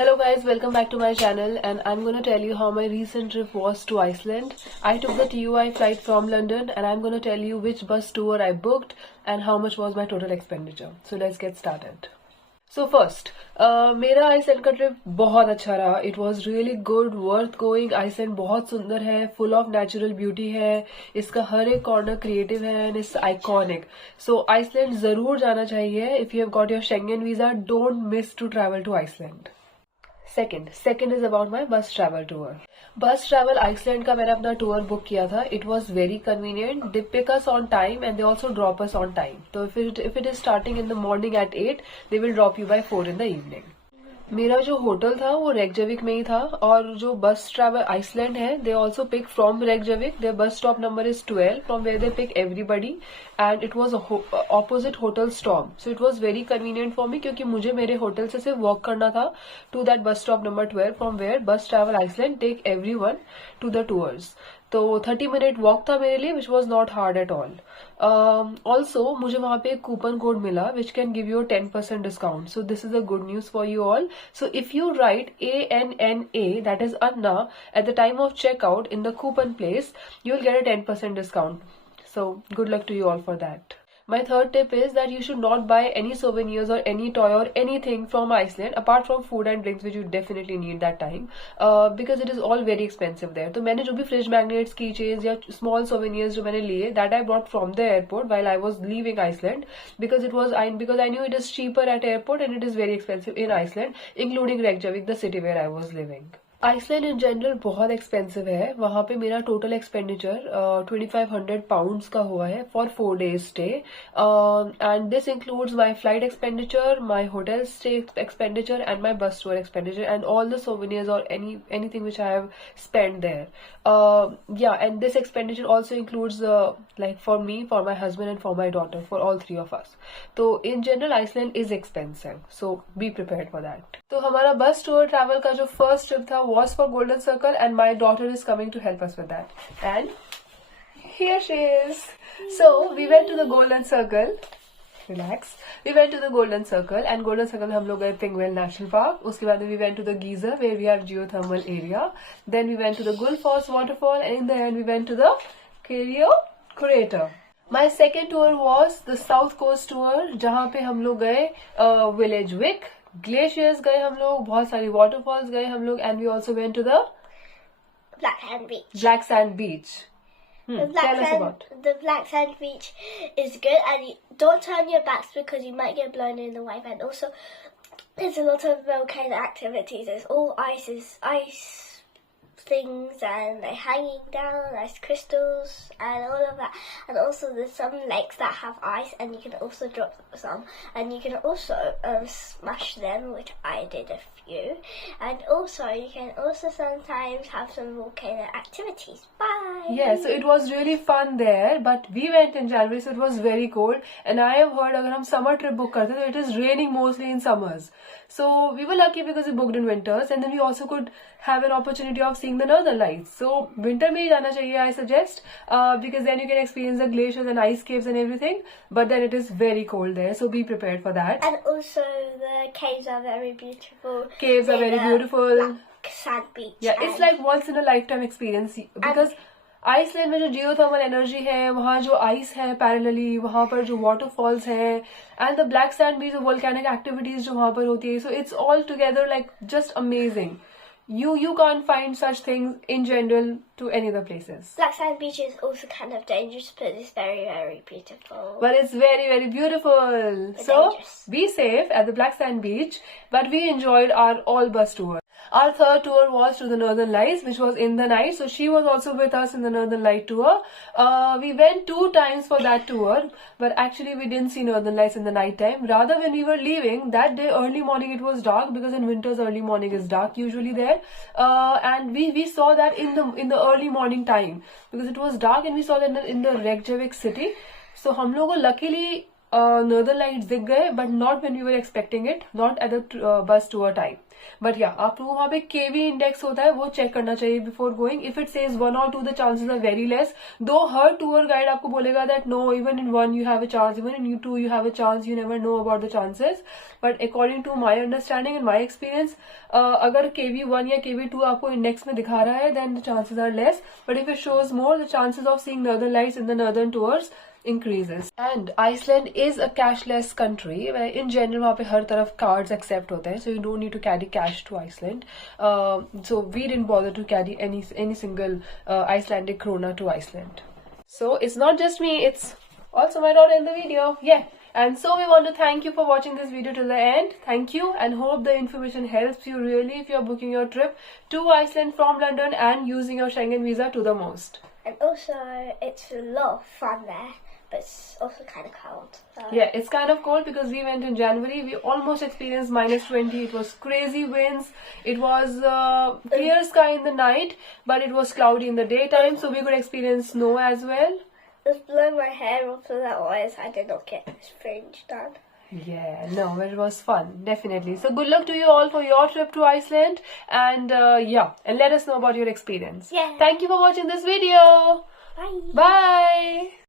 Hello guys, welcome back to my channel and I'm gonna tell you how my recent trip was to Iceland. I took the TUI flight from London and I'm gonna tell you which bus tour I booked and how much was my total expenditure. So let's get started. So first, मेरा Iceland का trip बहुत अच्छा रहा. It was really good, worth going. Iceland बहुत सुंदर है, full of natural beauty है, इसका हर एक कॉर्नर क्रिएटिव है and it's iconic. So Iceland जरूर जाना चाहिए. If you have got your Schengen visa, don't miss to travel to Iceland. Second is about my bus travel tour. Bus travel Iceland का मैंने अपना टूर बुक किया था. It was very convenient. They pick us on time and they also drop us on time. So if it is starting in the morning at 8, they will drop you by 4 in the evening. मेरा जो hotel था वो रेगजविक में ही था और जो बस travel Iceland है they also pick from Reykjavik. Their bus stop number is 12 from where they pick everybody and it was opposite hotel stop. So it was very convenient for me क्योंकि मुझे मेरे होटल से सिर्फ walk करना था to that bus stop number 12 from where bus travel Iceland take everyone to the tours. तो 30 minute walk था मेरे लिए which was not hard at all. Also मुझे वहां पे एक कूपन कोड मिला which can give you 10% discount. So this is a good news for you all. So if you right ANNA, that is Anna, at the time of checkout in the coupon place, you will get a 10% discount. So good luck to you all for that. My third tip is that you should not buy any souvenirs or any toy or anything from Iceland apart from food and drinks which you definitely need that time because it is all very expensive there. तो मैंने जो भी fridge magnets, keychains या small souvenirs जो मैंने लिए that I brought from the airport while I was leaving Iceland because I knew it is cheaper at airport and it is very expensive in Iceland, including Reykjavik, the city where I was living. Iceland in general बहुत expensive है. वहां पे मेरा total expenditure 2500 pounds का हुआ है for 4 days stay and this includes my flight expenditure, my hotel stay expenditure and my bus tour expenditure and all the souvenirs और anything which I have spent there. And this expenditure also includes like for me, for my husband and for my daughter, for all three of us. So in general Iceland is expensive, so be prepared for that. तो हमारा बस tour travel का जो first trip था was for Golden Circle and my daughter is coming to help us with that. And here she is. So we went to the Golden Circle. Relax. We went to the Golden Circle and Golden Circle हम लोग गए Penguin National Park. उसके बाद we went to the geyser where we have geothermal area. Then we went to the Gullfoss waterfall and in the end we went to the Kerio crater. My second tour was the South Coast tour जहाँ पे हम लोग गए Village Wick, glaciers गए हम लोग, बहुत सारी वाटरफॉल्स गए हम लोग and we also went to the Black Sand Beach. Tell us about the Black Sand Beach is good and don't turn your backs because you might get blown in the wave, and also there's a lot of volcano activities. There's all ice things and they're hanging down, ice crystals and all of that, and also there's some lakes that have ice and you can also drop some and you can also smash them, which I did a few, and also you can also sometimes have some volcano activities. Bye. Yeah, so it was really fun there, but we went in January so it was very cold and I have heard अगर हम summer trip book करते तो it is raining mostly in summers. So we were lucky because we booked in winters and then we also could have an opportunity of seeing the northern lights. So winter में ही जाना चाहिए I suggest because then you can experience the glaciers and ice caves and everything, but then it is very cold there, so be prepared for that. And also the caves are very beautiful. Caves are very beautiful. Black Sand Beach. Yeah, it's like once in a lifetime experience because Iceland में जो geothermal energy है, वहाँ जो ice है parallelly, वहाँ पर जो waterfalls है and the black sand beach, volcanic activities जो वहाँ पर होती है, so it's all together like just amazing. You can't find such things in general to any other places. Black Sand Beach is also kind of dangerous, but it's very, very beautiful. But it's very, very beautiful. But so dangerous. Be safe at the Black Sand Beach. But we enjoyed our all bus tour. Our third tour was to the Northern Lights, which was in the night. So she was also with us in the Northern Light tour. We went 2 times for that tour, but actually we didn't see Northern Lights in the night time. Rather, when we were leaving that day, early morning it was dark because in winters early morning is dark usually there. And we saw that in the early morning time because it was dark and we saw that in the Reykjavik city. So हम लोगों को luckily northern lights दिख गए, but not when we were expecting it, not at the bus tour time. But yeah आपको वहां पे केवी index होता है, वो चेक करना चाहिए before going. If it says 1 or 2, the chances are very less. Though हर टूर गाइड आपको बोलेगा that no, even in 1 you have a chance, even in 2 you have a chance, you never know about the chances. But according to my understanding and my experience, अगर KV1 या KV2 आपको index में दिखा रहा है, then the chances are less. But if it shows more, the chances of seeing northern lights in the northern tours increases. And Iceland is a cashless country where in general वहाँ पे हर तरफ cards accept होते हैं, so you don't need to carry cash to Iceland. So we didn't bother to carry any single Icelandic krona to Iceland. So it's not just me, it's also my daughter in the video. Yeah. And so we want to thank you for watching this video till the end. Thank you, and hope the information helps you really if you're booking your trip to Iceland from London and using your Schengen visa to the most. And also, it's a lot of fun there, but it's also kind of cold. So. Yeah, it's kind of cold because we went in January. We almost experienced -20. It was crazy winds. It was clear sky in the night, but it was cloudy in the daytime, so we could experience snow as well. It was blowing my hair off, so that was I did not get this fringe done. Yeah, no, but it was fun, definitely. So good luck to you all for your trip to Iceland, and yeah, and let us know about your experience. Yeah. Thank you for watching this video. Bye. Bye.